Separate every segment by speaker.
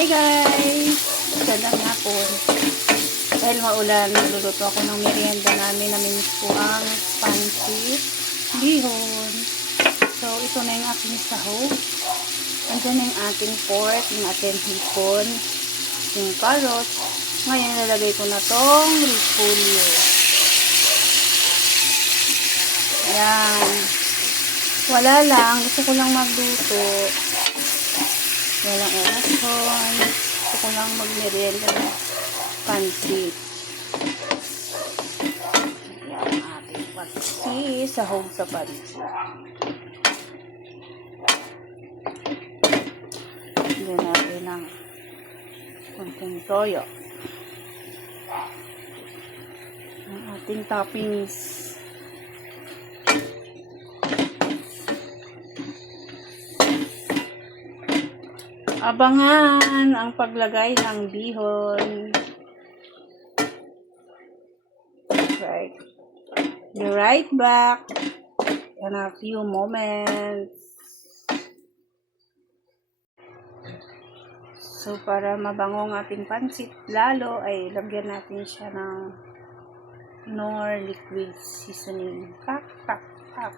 Speaker 1: Hi guys! Gandang hapon. Dahil maulan, nagluluto ako ng merienda namin. Namimiss ko ang pancit bihon. So, ito na yung aking sahog. Andyan na yung ating pork, yung ating hipon, yung carrots. Ngayon, lalagay ko na tong repolyo. Ayan. Wala lang. Gusto ko lang magluto. Walang orason. Gusto ko lang magmerienda ng. Yan ang ating. Sahog sa pansit. Hindi natin ng konting toyo. Ang ating toppings. Abangan ang paglagay ng bihon. Right. Be right back in a few moments. So, para mabango ang ating pansit lalo, ay lagyan natin siya ng nor liquid seasoning. Tak, tak, tak.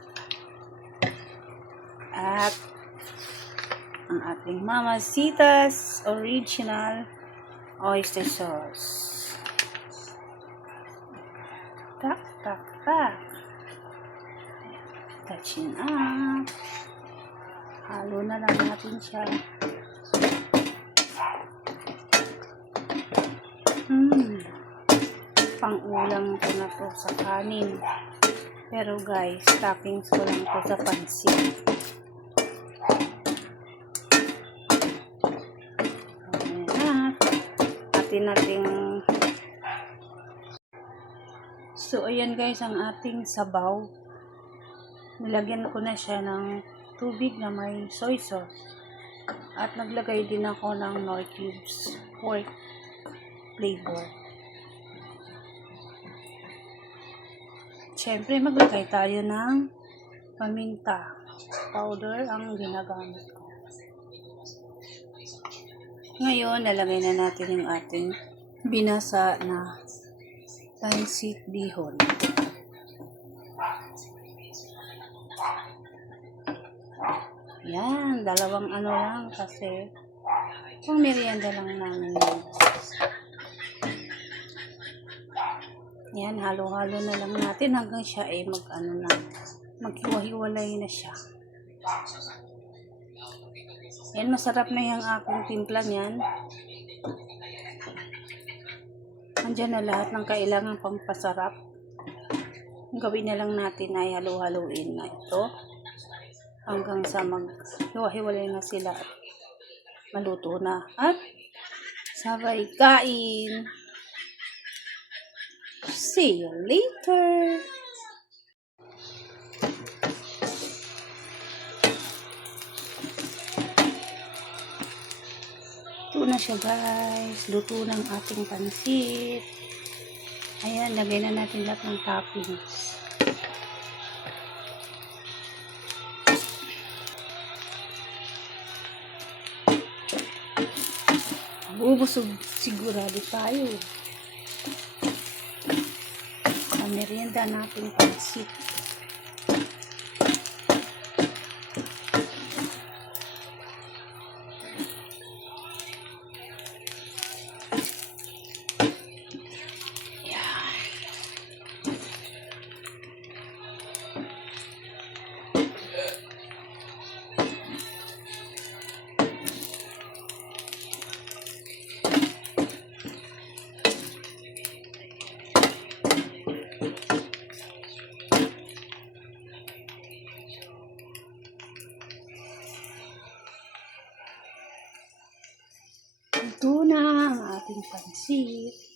Speaker 1: At ang ating Mamasitas Original Oyster Sauce. Tak, tak, tak. Touching up. Halo na lang natin siya. Hmm. Pang-ulam ko na to sa kanin. Pero guys, toppings ko lang to sa pansit. Atin nating So, ayan guys, ang ating sabaw. Nilagyan ko na siya ng tubig na may soy sauce. At naglagay din ako ng Nor cubes pork flavor. Siyempre, maglagay tayo ng paminta powder ang ginagamit ko. Ngayon, lalagay na natin yung ating binasa na pancit bihon. Yan, dalawang ano lang kasi pang merienda lang namin. Yan, halo-halo na lang natin hanggang siya ay mag ano na, maghiwa-hiwalay na siya. Yan, masarap na yung aking timpla niyan. Andiyan na lahat ng kailangan pampasarap. Ang gawin na lang natin ay halo-haloin na ito hanggang sa maghiwa-hiwalay na sila maluto na at sabay kain. See you later! Luto na siya guys. Luto ng ating pansit. Ayan, lagay na natin lahat ng toppings. Bubusog sigurado tayo. Sa merienda natin pansit. Ito na ang ating pansit.